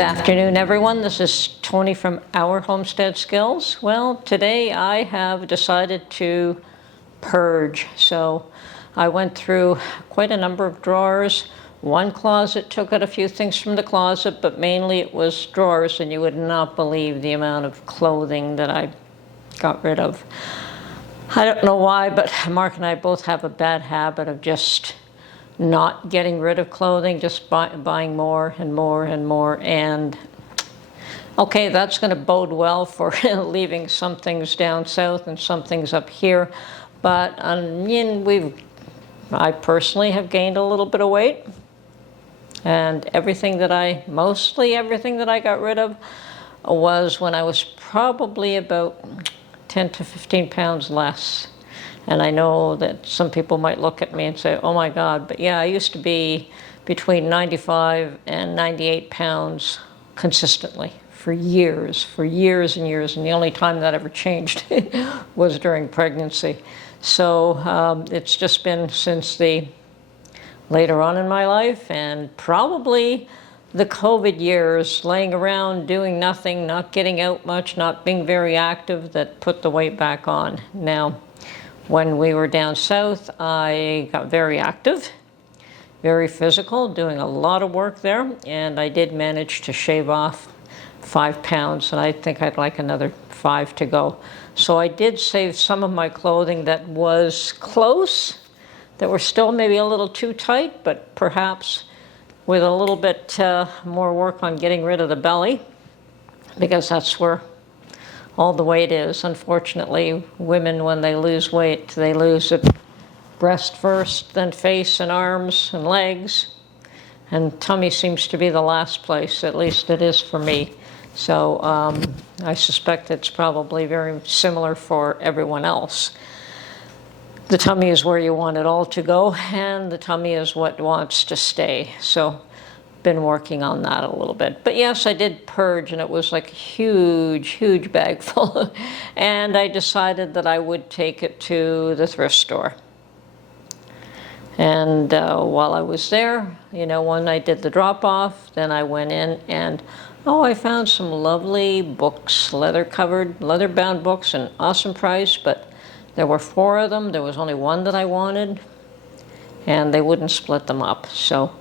Good afternoon, everyone. This is Tony from Our Homestead Skills. Well, today I have decided to purge. So I went through quite a number of drawers. One closet, took out a few things from the closet, but mainly it was drawers, and you would not believe the amount of clothing that I got rid of. I don't know why, but Mark and I both have a bad habit of just not getting rid of clothing, just buying more and more and more. And okay, that's going to bode well for leaving some things down south and some things up here. But I personally have gained a little bit of weight, and mostly everything that I got rid of was when I was probably about 10 to 15 pounds less. And I know that some people might look at me and say, oh my God, but yeah, I used to be between 95 and 98 pounds consistently for years and years. And the only time that ever changed was during pregnancy. So it's just been since later on in my life, and probably the COVID years, laying around, doing nothing, not getting out much, not being very active, that put the weight back on. Now, when we were down south, I got very active, very physical, doing a lot of work there, and I did manage to shave off 5 pounds, and I think I'd like another 5 to go. So I did save some of my clothing that was close, that were still maybe a little too tight, but perhaps with a little bit more work on getting rid of the belly, because that's where all the weight is. Unfortunately, women, when they lose weight, they lose it breast first, then face and arms and legs, and tummy seems to be the last place. At least it is for me. So I suspect it's probably very similar for everyone else. The tummy is where you want it all to go, and the tummy is what wants to stay. So been working on that a little bit. But yes, I did purge, and it was like a huge bag full. And I decided that I would take it to the thrift store. And while I was there, when I did the drop-off, then I went in and, I found some lovely books, leather-bound books, an awesome price, but there were 4 of them. There was only one that I wanted, and they wouldn't split them up. So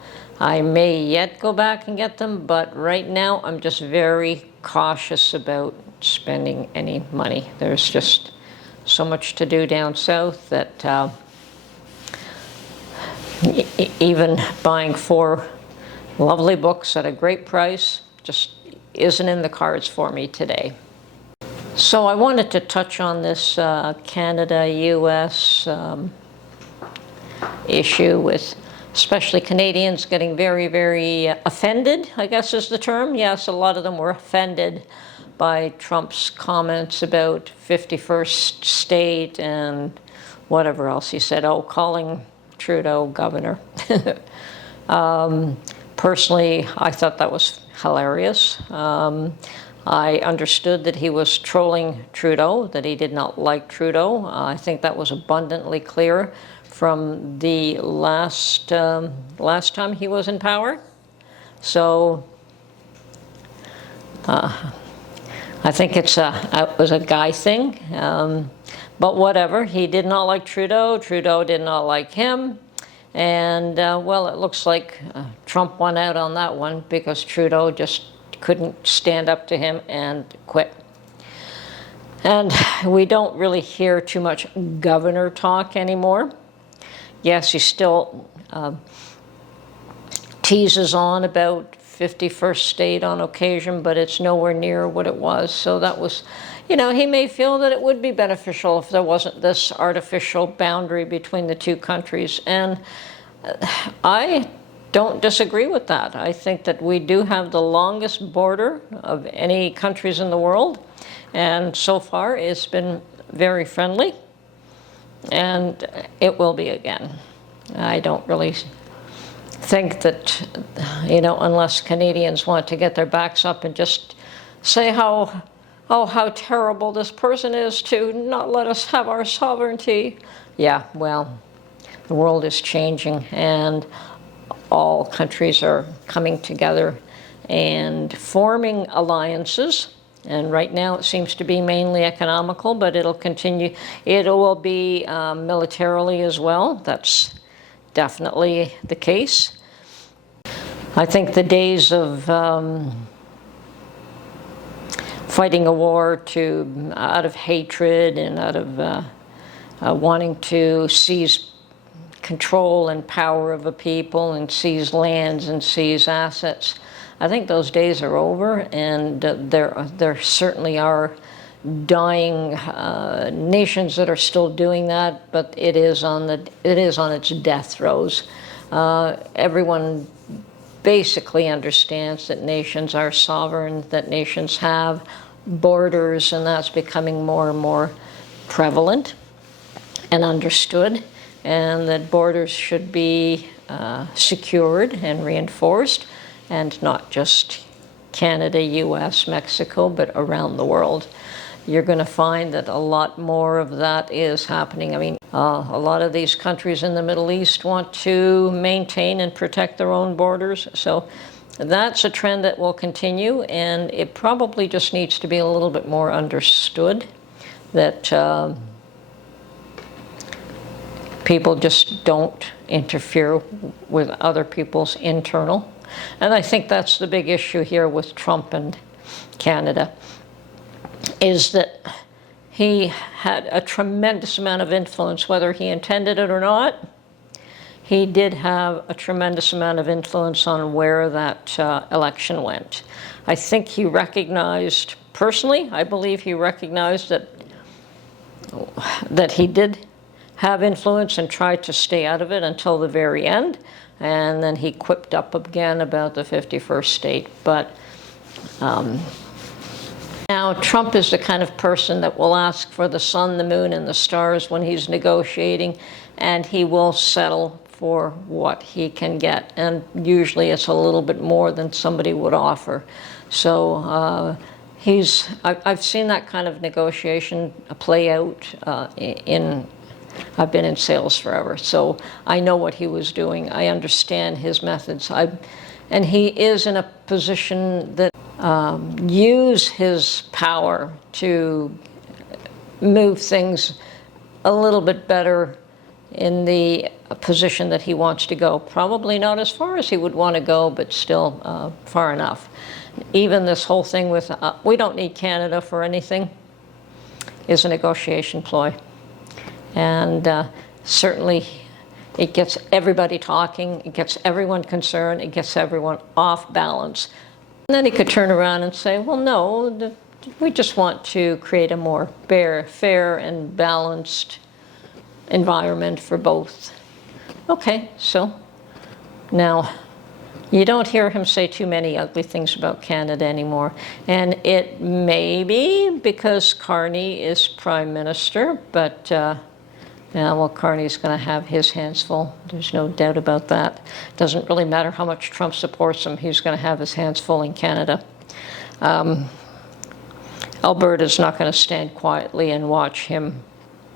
I may yet go back and get them, but right now I'm just very cautious about spending any money. There's just so much to do down south that even buying 4 lovely books at a great price just isn't in the cards for me today. So I wanted to touch on this Canada-US issue with especially Canadians getting very offended, I guess is the term. Yes, a lot of them were offended by Trump's comments about 51st state and whatever else he said. Calling Trudeau governor. Personally, I thought that was hilarious. I understood that he was trolling Trudeau, that he did not like Trudeau. I think that was abundantly clear from the last time he was in power. So I think it was a guy thing. But whatever, he did not like Trudeau. Trudeau did not like him. And well, it looks like Trump won out on that one because Trudeau just couldn't stand up to him and quit. And we don't really hear too much governor talk anymore. Yes, he still teases on about 51st state on occasion, but it's nowhere near what it was. So that was, he may feel that it would be beneficial if there wasn't this artificial boundary between the two countries. And I don't disagree with that. I think that we do have the longest border of any countries in the world. And so far, it's been very friendly. And it will be again. I don't really think that, unless Canadians want to get their backs up and just say how terrible this person is to not let us have our sovereignty. Yeah, well, the world is changing, and all countries are coming together and forming alliances. And right now it seems to be mainly economical, but it'll continue. It will be militarily as well. That's definitely the case. I think the days of fighting a war out of hatred and out of wanting to seize control and power of a people and seize lands and seize assets, I think those days are over, and there certainly are dying nations that are still doing that, but it is on its death throes. Everyone basically understands that nations are sovereign, that nations have borders, and that's becoming more and more prevalent and understood, and that borders should be secured and reinforced, and not just Canada, US, Mexico, but around the world. You're going to find that a lot more of that is happening. I mean, a lot of these countries in the Middle East want to maintain and protect their own borders. So that's a trend that will continue, and it probably just needs to be a little bit more understood that people just don't interfere with other people's internal. And I think that's the big issue here with Trump and Canada, is that he had a tremendous amount of influence, whether he intended it or not. He did have a tremendous amount of influence on where that election went. I think he recognized, personally, I believe he recognized that he did have influence and tried to stay out of it until the very end. And then he quipped up again about the 51st state. But now Trump is the kind of person that will ask for the sun, the moon, and the stars when he's negotiating, and he will settle for what he can get. And usually it's a little bit more than somebody would offer. So I've seen that kind of negotiation play out I've been in sales forever, so I know what he was doing. I understand his methods. And he is in a position that use his power to move things a little bit better in the position that he wants to go. Probably not as far as he would want to go, but still far enough. Even this whole thing with, we don't need Canada for anything, is a negotiation ploy. And certainly it gets everybody talking, it gets everyone concerned, it gets everyone off balance. And then he could turn around and say, well, no, we just want to create a more fair and balanced environment for both. Okay, so now you don't hear him say too many ugly things about Canada anymore. And it may be because Carney is Prime Minister, but well, Carney's going to have his hands full. There's no doubt about that. Doesn't really matter how much Trump supports him. He's going to have his hands full in Canada. Alberta's not going to stand quietly and watch him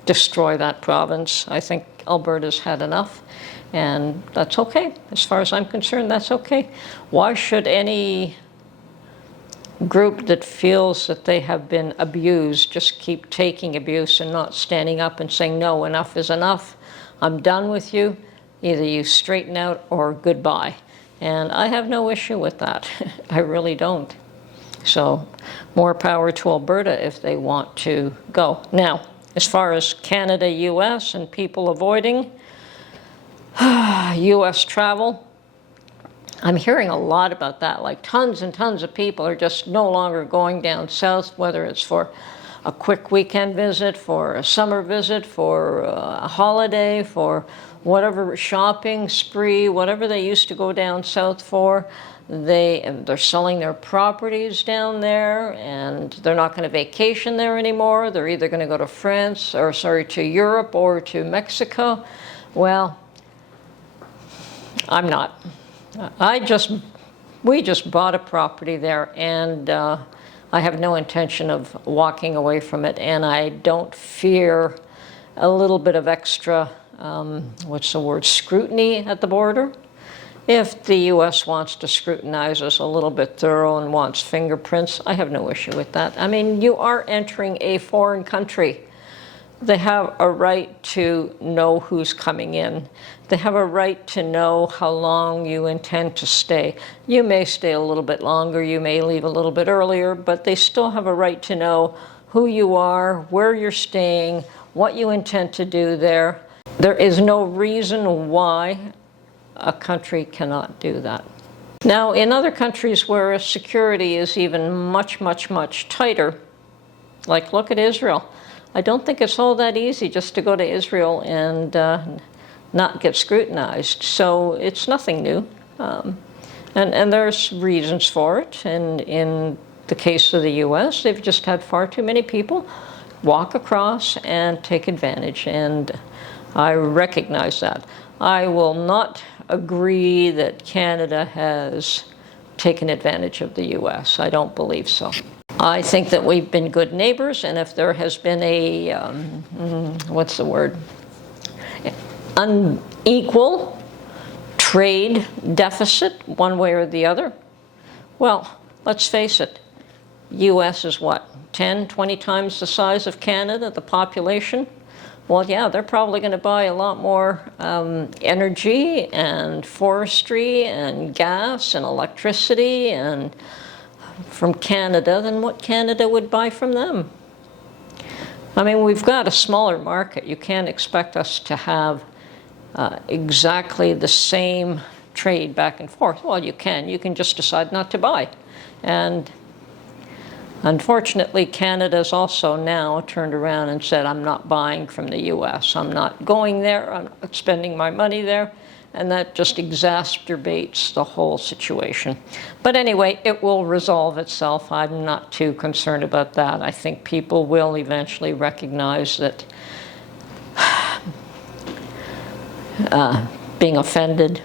destroy that province. I think Alberta's had enough, and that's okay. As far as I'm concerned, that's okay. Why should any group that feels that they have been abused just keep taking abuse and not standing up and saying, no, enough is enough, I'm done with you, either you straighten out or goodbye? And I have no issue with that. I really don't. So more power to Alberta if they want to go. Now, as far as Canada, US, and people avoiding US travel, I'm hearing a lot about that. Like tons and tons of people are just no longer going down south, whether it's for a quick weekend visit, for a summer visit, for a holiday, for whatever shopping spree, whatever they used to go down south for. They're selling their properties down there, and they're not going to vacation there anymore. They're either going to go to France, or sorry, to Europe or to Mexico. Well, I'm not. We just bought a property there, and I have no intention of walking away from it, and I don't fear a little bit of extra, scrutiny at the border. If the U.S. wants to scrutinize us a little bit thorough and wants fingerprints, I have no issue with that. I mean, you are entering a foreign country. They have a right to know who's coming in. They have a right to know how long you intend to stay. You may stay a little bit longer, you may leave a little bit earlier, but they still have a right to know who you are, where you're staying, what you intend to do there. There is no reason why a country cannot do that. Now, in other countries where security is even much, much, much tighter, like look at Israel. I don't think it's all that easy just to go to Israel and not get scrutinized. So it's nothing new. And there's reasons for it. And in the case of the U.S., they've just had far too many people walk across and take advantage. And I recognize that. I will not agree that Canada has taken advantage of the U.S. I don't believe so. I think that we've been good neighbors, and if there has been a, what's the word, unequal trade deficit one way or the other, well, let's face it, U.S. is what, 10, 20 times the size of Canada, the population? Well, yeah, they're probably going to buy a lot more energy and forestry and gas and electricity and from Canada than what Canada would buy from them. I mean, we've got a smaller market. You can't expect us to have exactly the same trade back and forth. Well, you can just decide not to buy. And unfortunately, Canada's also now turned around and said, I'm not buying from the U.S. I'm not going there. I'm not spending my money there. And that just exacerbates the whole situation. But anyway, it will resolve itself. I'm not too concerned about that. I think people will eventually recognize that being offended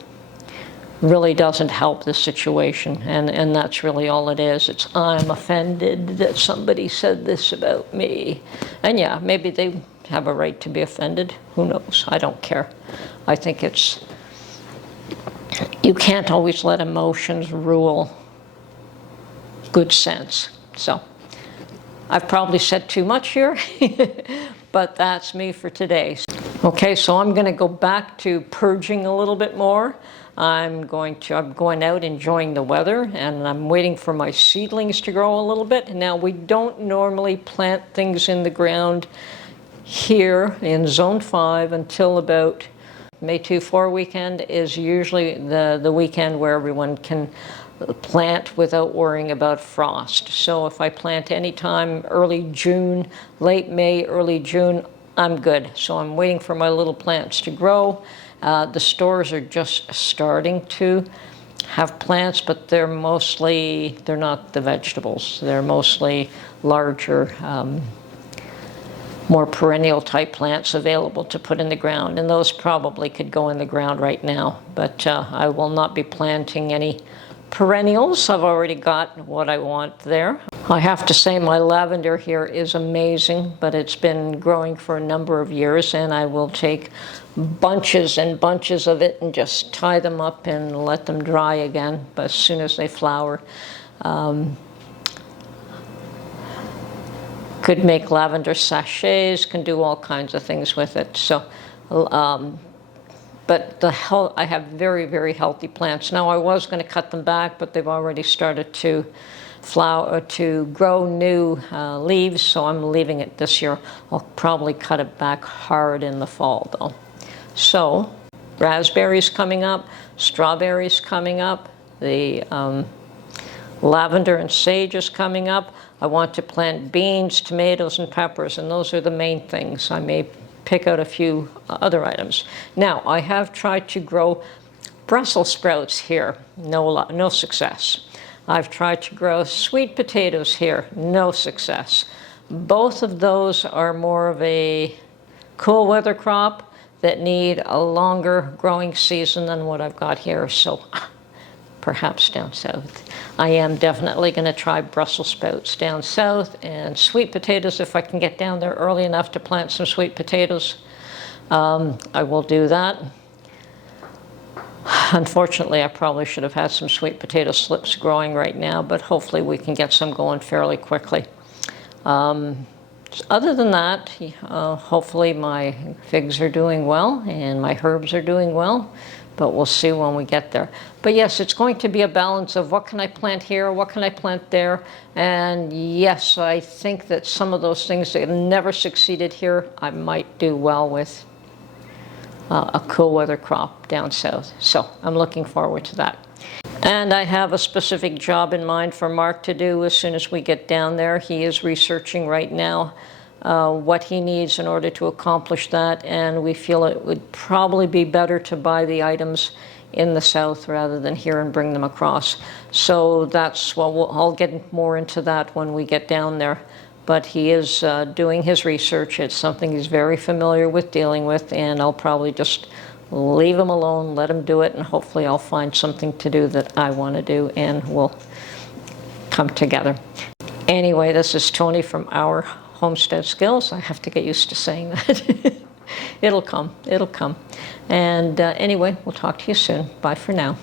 really doesn't help the situation, and that's really all it is. It's, I'm offended that somebody said this about me. And yeah, maybe they have a right to be offended. Who knows? I don't care. I think it's, you can't always let emotions rule good sense. So I've probably said too much here, but that's me for today. Okay, so I'm going to go back to purging a little bit more. I'm going out enjoying the weather, and I'm waiting for my seedlings to grow a little bit. Now, we don't normally plant things in the ground here in Zone 5 until about May 2-4 weekend is usually the weekend where everyone can plant without worrying about frost. So if I plant anytime early June, late May, early June, I'm good. So I'm waiting for my little plants to grow. The stores are just starting to have plants, but they're not the vegetables. They're mostly larger, more perennial type plants available to put in the ground. And those probably could go in the ground right now. But I will not be planting any perennials. I've already got what I want there. I have to say my lavender here is amazing, but it's been growing for a number of years, and I will take bunches and bunches of it and just tie them up and let them dry again. But as soon as they flower, could make lavender sachets, can do all kinds of things with it. So, but I have very, very healthy plants. Now, I was going to cut them back, but they've already started to to grow new leaves, so I'm leaving it this year. I'll probably cut it back hard in the fall, though. So, raspberries coming up, strawberries coming up, the lavender and sage is coming up. I want to plant beans, tomatoes, and peppers, and those are the main things. I may pick out a few other items. Now, I have tried to grow Brussels sprouts here. No success. I've tried to grow sweet potatoes here. No success. Both of those are more of a cool weather crop that need a longer growing season than what I've got here. So perhaps down south. I am definitely going to try Brussels sprouts down south, and sweet potatoes, if I can get down there early enough to plant some sweet potatoes, I will do that. Unfortunately, I probably should have had some sweet potato slips growing right now, but hopefully we can get some going fairly quickly. Other than that, hopefully my figs are doing well and my herbs are doing well, but we'll see when we get there. But yes, it's going to be a balance of what can I plant here, what can I plant there, and yes, I think that some of those things that never succeeded here, I might do well with a cool weather crop down south. So I'm looking forward to that. And I have a specific job in mind for Mark to do as soon as we get down there. He is researching right now what he needs in order to accomplish that, and we feel it would probably be better to buy the items in the south rather than here and bring them across. So that's, well, I'll get more into that when we get down there. But he is doing his research. It's something he's very familiar with dealing with, and I'll probably just leave him alone, let him do it, and hopefully I'll find something to do that I want to do, and we'll come together. Anyway, this is Tony from Our Homestead Skills. I have to get used to saying that. It'll come, it'll come. And anyway, we'll talk to you soon. Bye for now.